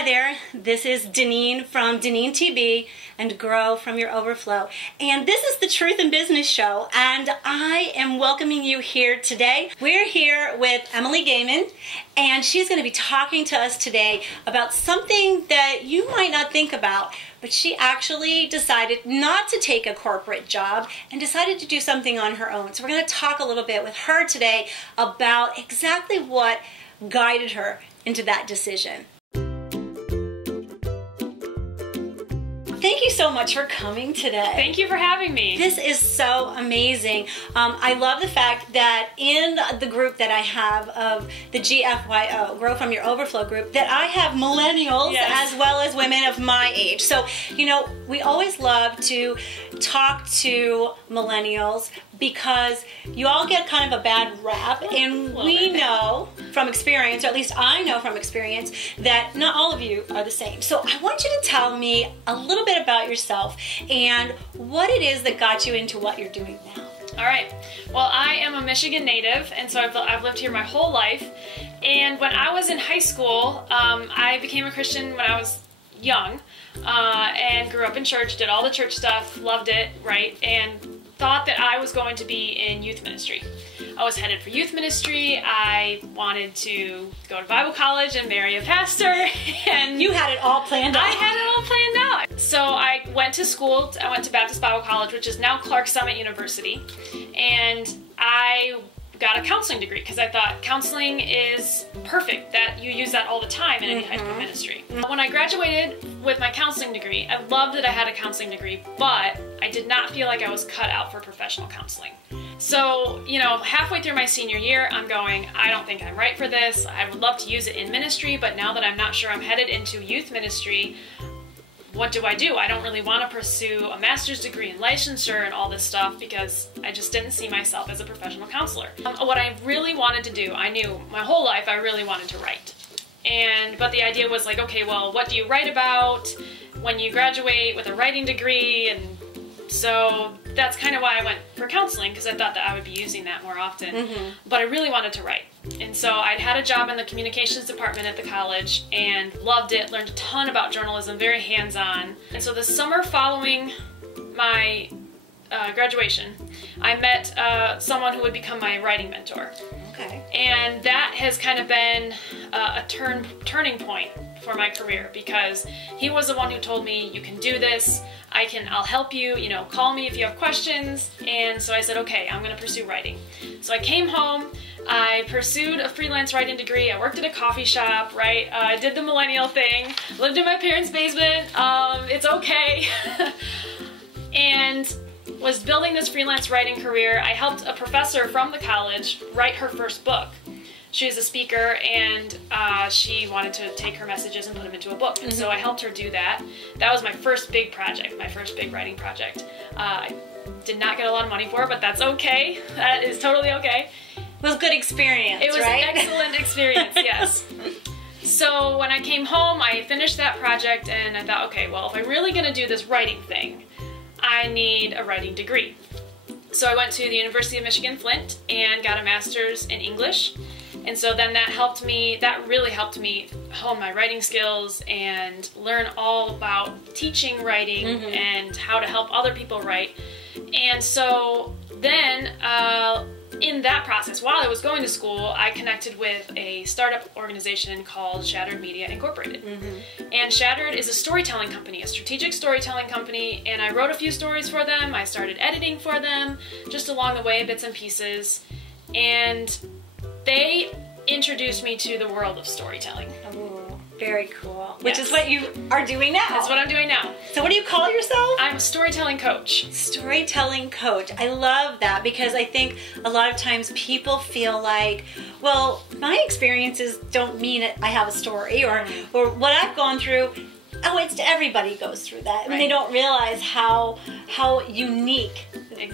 Hi there, this is Deneen from DeneenTB and Grow From Your Overflow. And this is the Truth in Business Show, and I am welcoming you here today. We're here with Emily Gehman, and she's going to be talking to us today about something that you might not think about, but she actually decided not to take a corporate job and decided to do something on her own. So we're going to talk a little bit with her today about exactly what guided her into that decision. Thank you so much for coming today. Thank you for having me. This is so amazing. I love the fact that in the group that I have of the GFYO, Grow From Your Overflow group, that I have millennials as well as women of my age. So, you know, we always love to talk to millennials because you all get kind of a bad rap, and we know from experience, or at least I know from experience, that not all of you are the same. So I want you to tell me a little bit about yourself and what it is that got you into what you're doing now. All right. Well, I am a Michigan native, and so I've lived here my whole life. And when I was in high school, I became a Christian when I was young, and grew up in church, did all the church stuff, loved it, right? And thought that I was going to be in youth ministry. I was headed for youth ministry. I wanted to go to Bible college and marry a pastor. And you had it all planned out. I had it all planned out. So I went to school. I went to Baptist Bible College, which is now Clark Summit University. And I got a counseling degree because I thought counseling is perfect, that you use that all the time in any type of ministry. When I graduated with my counseling degree, I loved that I had a counseling degree, but I did not feel like I was cut out for professional counseling. So, you know, halfway through my senior year, I'm going, I don't think I'm right for this. I would love to use it in ministry, but now that I'm not sure I'm headed into youth ministry, what do? I don't really want to pursue a master's degree in licensure and all this stuff because I just didn't see myself as a professional counselor. What I really wanted to do, I knew my whole life I really wanted to write. But the idea was like, okay, well, what do you write about when you graduate with a writing degree? And so that's kind of why I went for counseling, because I thought that I would be using that more often. But I really wanted to write. And so I'd had a job in the communications department at the college and loved it, learned a ton about journalism, very hands-on. And so the summer following my graduation, I met someone who would become my writing mentor. Okay. And that has kind of been a turning point for my career, because he was the one who told me, you can do this, I'll help you, you know, call me if you have questions. And so I said, okay, I'm going to pursue writing. So I came home, I pursued a freelance writing degree, I worked at a coffee shop, right? I did the millennial thing, lived in my parents' basement, it's okay. And was building this freelance writing career. I helped a professor from the college write her first book. She was a speaker, and she wanted to take her messages and put them into a book. And so I helped her do that. That was my first big project, my first big writing project. I did not get a lot of money for it, but that's okay. That is totally okay. It was a good experience, It was an excellent experience, yes. So when I came home, I finished that project, and I thought, okay, well, if I'm really going to do this writing thing, I need a writing degree. So I went to the University of Michigan Flint and got a master's in English. And so then that really helped me hone my writing skills and learn all about teaching writing and how to help other people write. And so then in that process, while I was going to school, I connected with a startup organization called Shattered Media Incorporated. And Shattered is a storytelling company, a strategic storytelling company, and I wrote a few stories for them. I started editing for them, just along the way, bits and pieces. And they introduced me to the world of storytelling. Oh, very cool. Which is what you are doing now. That's what I'm doing now. So what do you call yourself? I'm a storytelling coach. Storytelling coach. I love that, because I think a lot of times people feel like, well, my experiences don't mean I have a story, or what I've gone through, everybody goes through that. And they don't realize how unique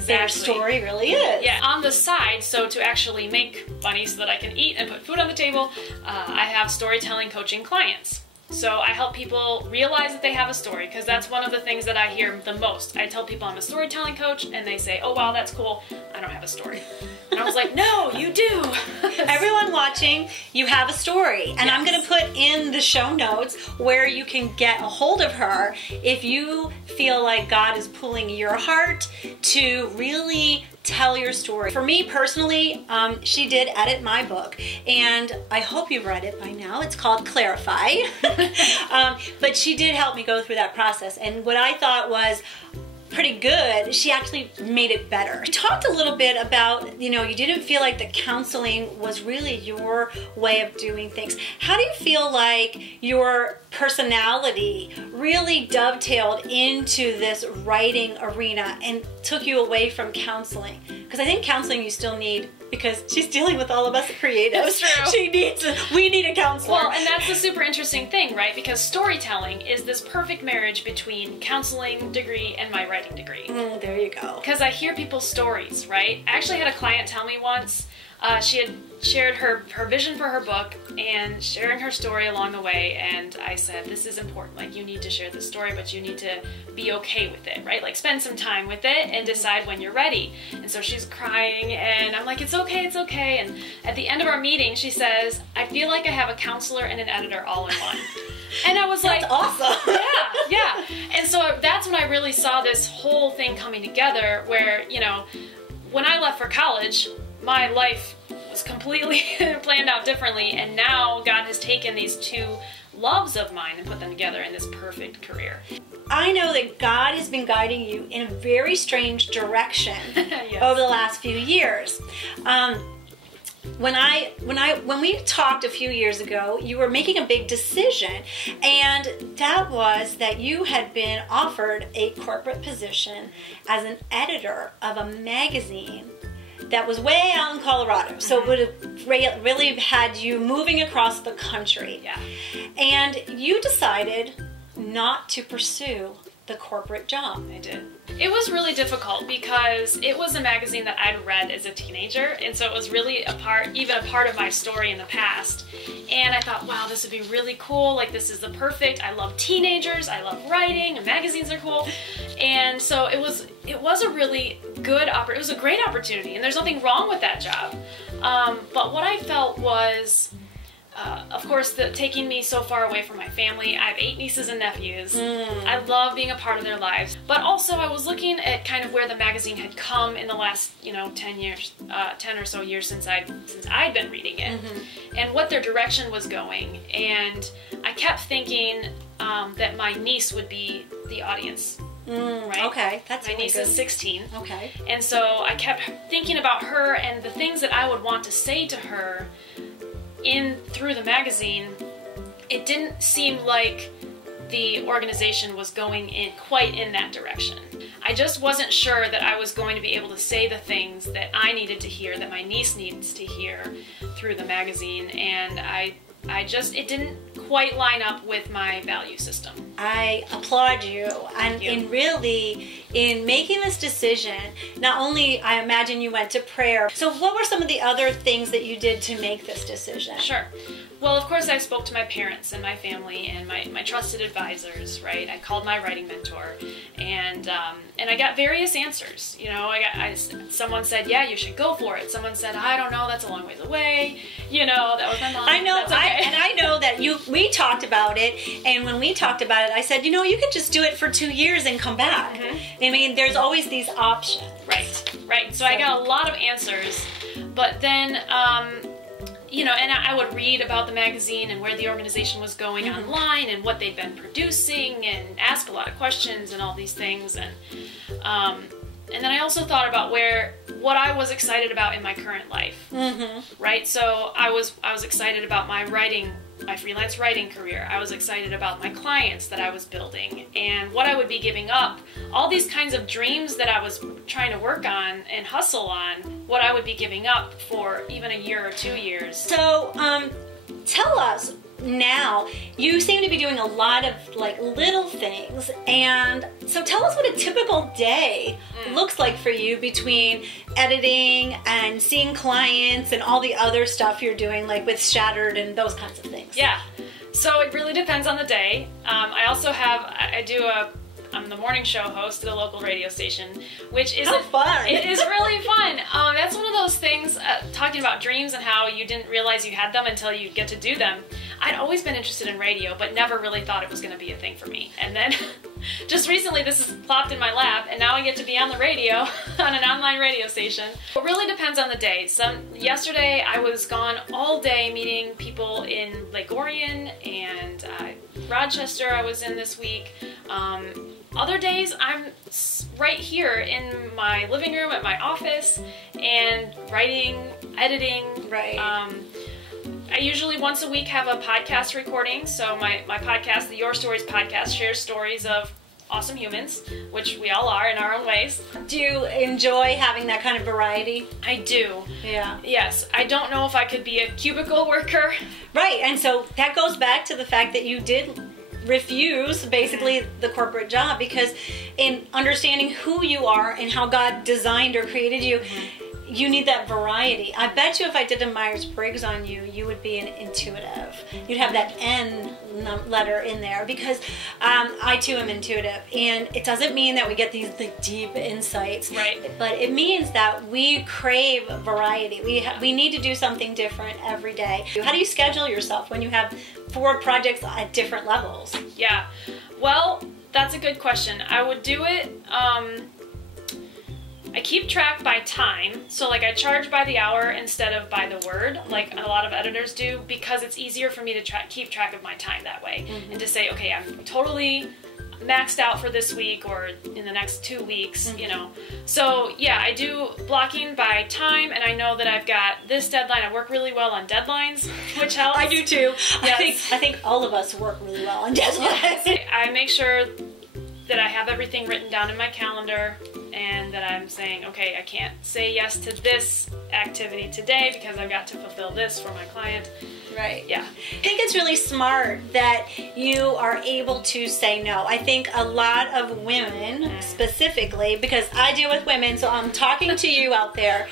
their story really is. Yeah, on the side, so to actually make money so that I can eat and put food on the table, I have storytelling coaching clients. So I help people realize that they have a story, because that's one of the things that I hear the most. I tell people I'm a storytelling coach, and they say, oh wow, that's cool, I don't have a story. And I was like, no, you do. Everyone watching, you have a story. And I'm going to put in the show notes where you can get a hold of her if you feel like God is pulling your heart to really tell your story. For me personally, she did edit my book, and I hope you've read it by now. It's called Clarify. But she did help me go through that process, and what I thought was pretty good, she actually made it better. We talked a little bit about, you didn't feel like the counseling was really your way of doing things. How do you feel like your personality really dovetailed into this writing arena and took you away from counseling? Because I think counseling you still need, because she's dealing with all of us creatives. That's true. We need a counselor. Well, and that's the super interesting thing, right? Because storytelling is this perfect marriage between counseling degree and my writing degree. There you go. Because I hear people's stories, right? I actually had a client tell me once, she had shared her vision for her book and sharing her story along the way, and I said, this is important, like you need to share this story, but you need to be okay with it, right? Like spend some time with it and decide when you're ready. And so she's crying, and I'm like, it's okay, and at the end of our meeting she says, I feel like I have a counselor and an editor all in one. And I was like, that's awesome. yeah. And so that's when I really saw this whole thing coming together where, when I left for college, my life was completely planned out differently, and now God has taken these two loves of mine and put them together in this perfect career. I know that God has been guiding you in a very strange direction Yes. over the last few years. When we talked a few years ago, you were making a big decision, and that was that you had been offered a corporate position as an editor of a magazine that was way out in Colorado. So it would have really had you moving across the country. Yeah. And you decided not to pursue the corporate job. I did. It was really difficult because it was a magazine that I'd read as a teenager, and so it was really even a part of my story in the past. And I thought, wow, this would be really cool. Like, this is the perfect, I love teenagers, I love writing, and magazines are cool. And so it was a really good it was a great opportunity, and there's nothing wrong with that job. But what I felt was, of course, taking me so far away from my family. I have 8 nieces and nephews. I love being a part of their lives. But also I was looking at kind of where the magazine had come in the last, 10 or so years since I'd been reading it, and what their direction was going. And I kept thinking that my niece would be the audience. Right? Okay, that's my really niece good. is 16. Okay. And so I kept thinking about her and the things that I would want to say to her through the magazine. It didn't seem like the organization was going quite in that direction. I just wasn't sure that I was going to be able to say the things that I needed to hear, that my niece needs to hear through the magazine, and it didn't quite line up with my value system. I applaud you. And in making this decision, not only I imagine you went to prayer. So what were some of the other things that you did to make this decision? Sure. Well, of course, I spoke to my parents and my family and my trusted advisors, right? I called my writing mentor, and I got various answers. Someone said, yeah, you should go for it. Someone said, I don't know, that's a long ways away. That was my mom. I know, That's okay. and I know that we talked about it, and when we talked about it, I said, you could just do it for 2 years and come back. I mean, there's always these options. Right. So I got a lot of answers, but then, and I would read about the magazine and where the organization was going online and what they'd been producing, and ask a lot of questions and all these things, and then I also thought about what I was excited about in my current life, right? So I was excited about my freelance writing career. I was excited about my clients that I was building and what I would be giving up. All these kinds of dreams that I was trying to work on and hustle on, what I would be giving up for even a year or 2 years. So, tell us now, you seem to be doing a lot of little things, and so tell us what a typical day looks like for you between editing and seeing clients and all the other stuff you're doing, like with Shattered and those kinds of things. Yeah, so it really depends on the day. I do a I'm the morning show host at a local radio station, which is fun. It is really fun. That's one of those things, talking about dreams and how you didn't realize you had them until you get to do them. I'd always been interested in radio, but never really thought it was going to be a thing for me. And then just recently this is plopped in my lap, and now I get to be on the radio on an online radio station. It really depends on the day. Yesterday I was gone all day meeting people in Lake Orion and Rochester I was in this week. Other days I'm right here in my living room at my office and writing, editing. Right. I usually once a week have a podcast recording. So my podcast, the Your Stories podcast, shares stories of awesome humans, which we all are in our own ways. Do you enjoy having that kind of variety? I do. Yeah. Yes. I don't know if I could be a cubicle worker. Right. And so that goes back to the fact that you did refuse basically the corporate job, because in understanding who you are and how God designed or created you, you need that variety. I bet you if I did a Myers-Briggs on you, you would be an intuitive. You'd have that N letter in there, because I too am intuitive, and it doesn't mean that we get these deep insights, right? But it means that we crave variety. We need to do something different every day. How do you schedule yourself when you have 4 projects at different levels? Yeah, well, that's a good question. I would do it, I keep track by time, so like I charge by the hour instead of by the word, like a lot of editors do, because it's easier for me to keep track of my time that way, and to say, okay, I'm totally maxed out for this week or in the next 2 weeks, you know. So yeah, I do blocking by time, and I know that I've got this deadline. I work really well on deadlines, which helps. I do too. Yes. I think all of us work really well on deadlines. I make sure that I have everything written down in my calendar, and that I'm saying, okay, I can't say yes to this activity today because I've got to fulfill this for my client. Right. Yeah. I think it's really smart that you are able to say no. I think a lot of women, specifically, because I deal with women, so I'm talking to you out there,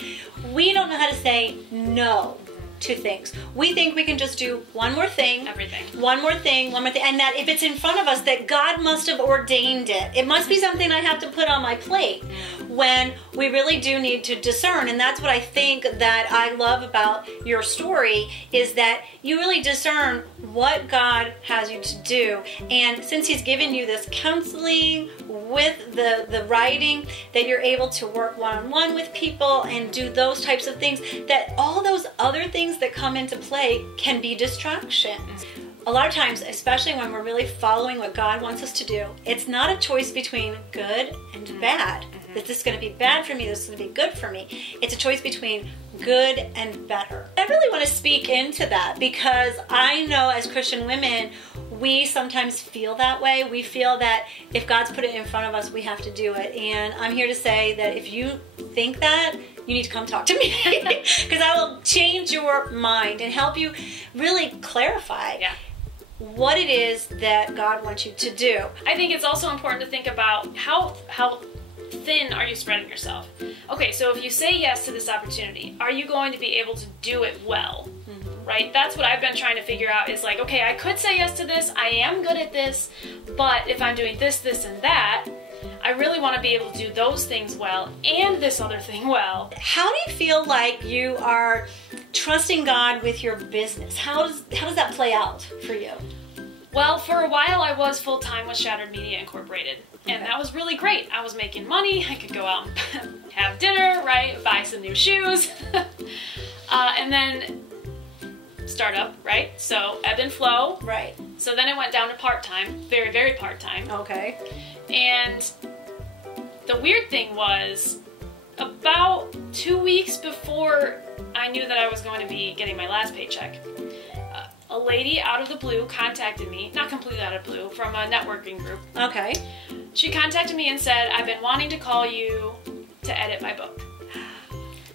we don't know how to say no to things. We think we can just do one more thing, one more thing, and that if it's in front of us, that God must have ordained it. It must be something I have to put on my plate, when we really do need to discern. And that's what I think that I love about your story, is that you really discern what God has you to do. And since He's given you this counseling with the writing, that you're able to work one-on-one with people and do those types of things, that all those other things that come into play can be distractions. A lot of times, especially when we're really following what God wants us to do, it's not a choice between good and bad. That this is going to be bad for me, this is going to be good for me. It's a choice between good and better. I really want to speak into that, because I know as Christian women, we sometimes feel that way. We feel that if God's put it in front of us, we have to do it. And I'm here to say that if you think that, you need to come talk to me, because I will change your mind and help you really clarify what it is that God wants you to do. I think it's also important to think about how thin are you spreading yourself? Okay, so if you say yes to this opportunity, are you going to be able to do it well? Right? That's what I've been trying to figure out, is like, okay, I could say yes to this, I am good at this, but if I'm doing this, this, and that, I really want to be able to do those things well and this other thing well. How do you feel like you are trusting God with your business? How does that play out for you? Well, for a while I was full-time with Shattered Media Incorporated, and that was really great. I was making money, I could go out and have dinner, right, buy some new shoes, and then startup, right? So ebb and flow. Right. So then it went down to part-time, very, very part-time. Okay. And the weird thing was, about 2 weeks before I knew that I was going to be getting my last paycheck, a lady out of the blue contacted me, not completely out of the blue, from a networking group. Okay. She contacted me and said, I've been wanting to call you to edit my book.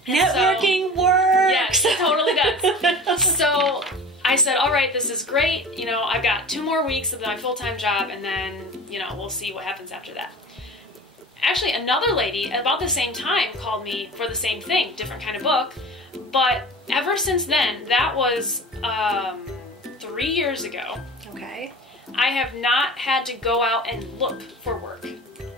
Networking works! Yes, it totally does. So I said, all right, this is great. You know, I've got 2 more weeks of my full-time job, and then, you know, we'll see what happens after that. Actually, another lady about the same time called me for the same thing, different kind of book. But ever since then, that was 3 years ago. Okay. I have not had to go out and look for work.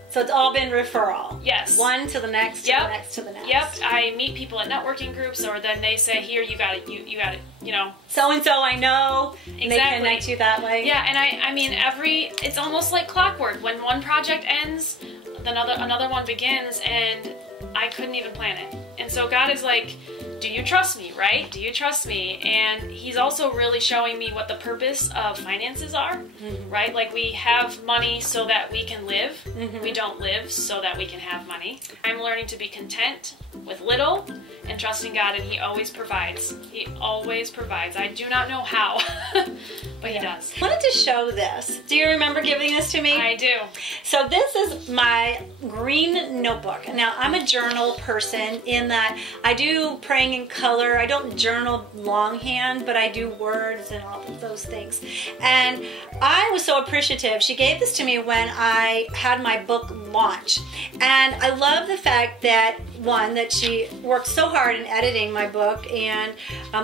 So it's all been referral. Yes. One to the next, to the next, to the next. Yep. I meet people at networking groups, or then they say, here, you got it, you got it, you know. So-and-so I know. Exactly. They connect you that way. Yeah, and I mean, it's almost like clockwork. When one project ends, another one begins, and I couldn't even plan it. And so God is like, do you trust me, right? Do you trust me? And he's also really showing me what the purpose of finances are, right? Like, we have money so that we can live. We don't live so that we can have money. I'm learning to be content with little and trusting God, and he always provides. He always provides. I do not know how, but he does. I wanted to show this. Do you remember giving this to me? I do. So this is my green notebook. Now, I'm a journal person in that I do praying in color. I don't journal longhand, but I do words and all of those things. And I was so appreciative. She gave this to me when I had my book launch. And I love the fact that, one, that she worked so hard in editing my book, and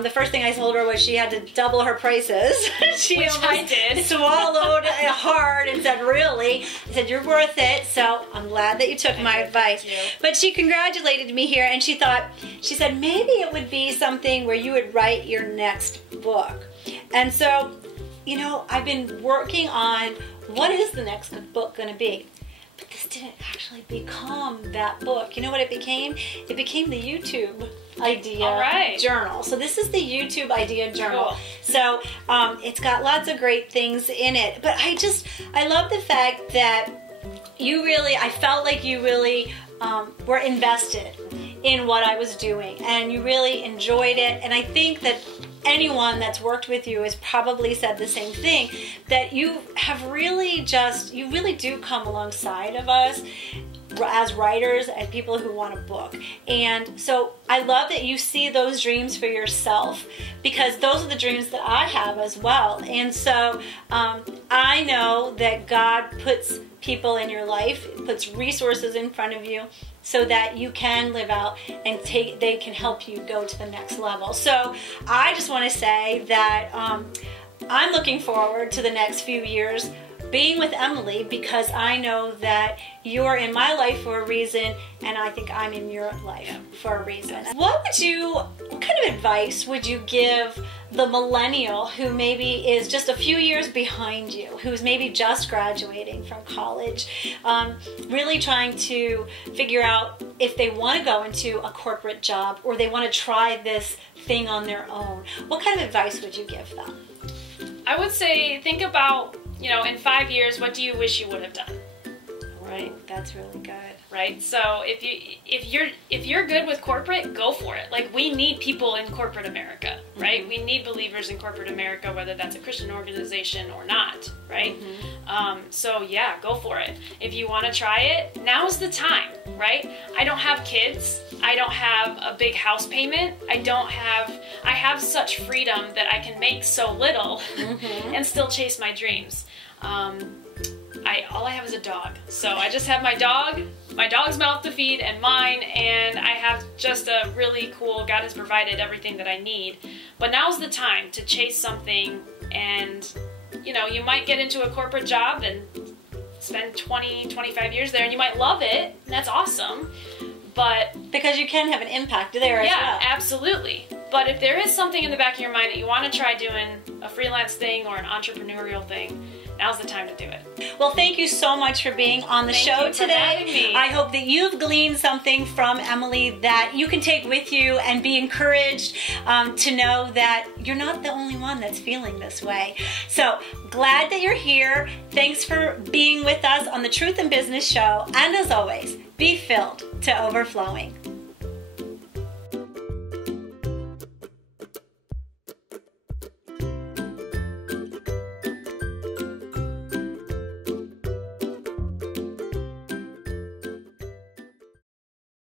the first thing I told her was she had to double her prices. Which I did. Swallowed it hard and said, really? I said, you're worth it, so I'm glad that you took my advice. But she congratulated me here, and she said, maybe it would be something where you would write your next book. And so, you know, I've been working on what is the next book going to be. But this didn't actually become that book. You know what it became? It became the YouTube idea journal. So this is the YouTube idea journal. Cool. So it's got lots of great things in it. But I love the fact that I felt like you really were invested in what I was doing, and you really enjoyed it. And I think that anyone that's worked with you has probably said the same thing, that you really do come alongside of us as writers and people who want a book. And so I love that you see those dreams for yourself, because those are the dreams that I have as well. And so I know that God puts people in your life, puts resources in front of you, so that you can live out and they can help you go to the next level. So I just want to say that I'm looking forward to the next few years being with Emily, because I know that you're in my life for a reason, and I think I'm in your life for a reason. What kind of advice would you give the millennial who maybe is just a few years behind you, who's maybe just graduating from college, really trying to figure out if they want to go into a corporate job or they want to try this thing on their own? What kind of advice would you give them? I would say, think about, in 5 years, what do you wish you would have done? Right, that's really good. Right, so if you're good with corporate, go for it. Like, we need people in corporate America, right? We need believers in corporate America, whether that's a Christian organization or not, right? So yeah, go for it. If you want to try it, now's the time, right? I don't have kids. I don't have a big house payment. I have such freedom that I can make so little and still chase my dreams. All I have is a dog. So I just have my dog's mouth to feed, and mine, and I have just a really cool, God has provided everything that I need. But now's the time to chase something, and you might get into a corporate job and spend 20, 25 years there, and you might love it, and that's awesome. But because you can have an impact there as well. Yeah, absolutely. But if there is something in the back of your mind that you want to try doing, a freelance thing or an entrepreneurial thing, now's the time to do it. Well, thank you so much for being on the show today. Having me. I hope that you've gleaned something from Emily that you can take with you and be encouraged to know that you're not the only one that's feeling this way. So glad that you're here. Thanks for being with us on the Truth in Business show. And as always, be filled to overflowing.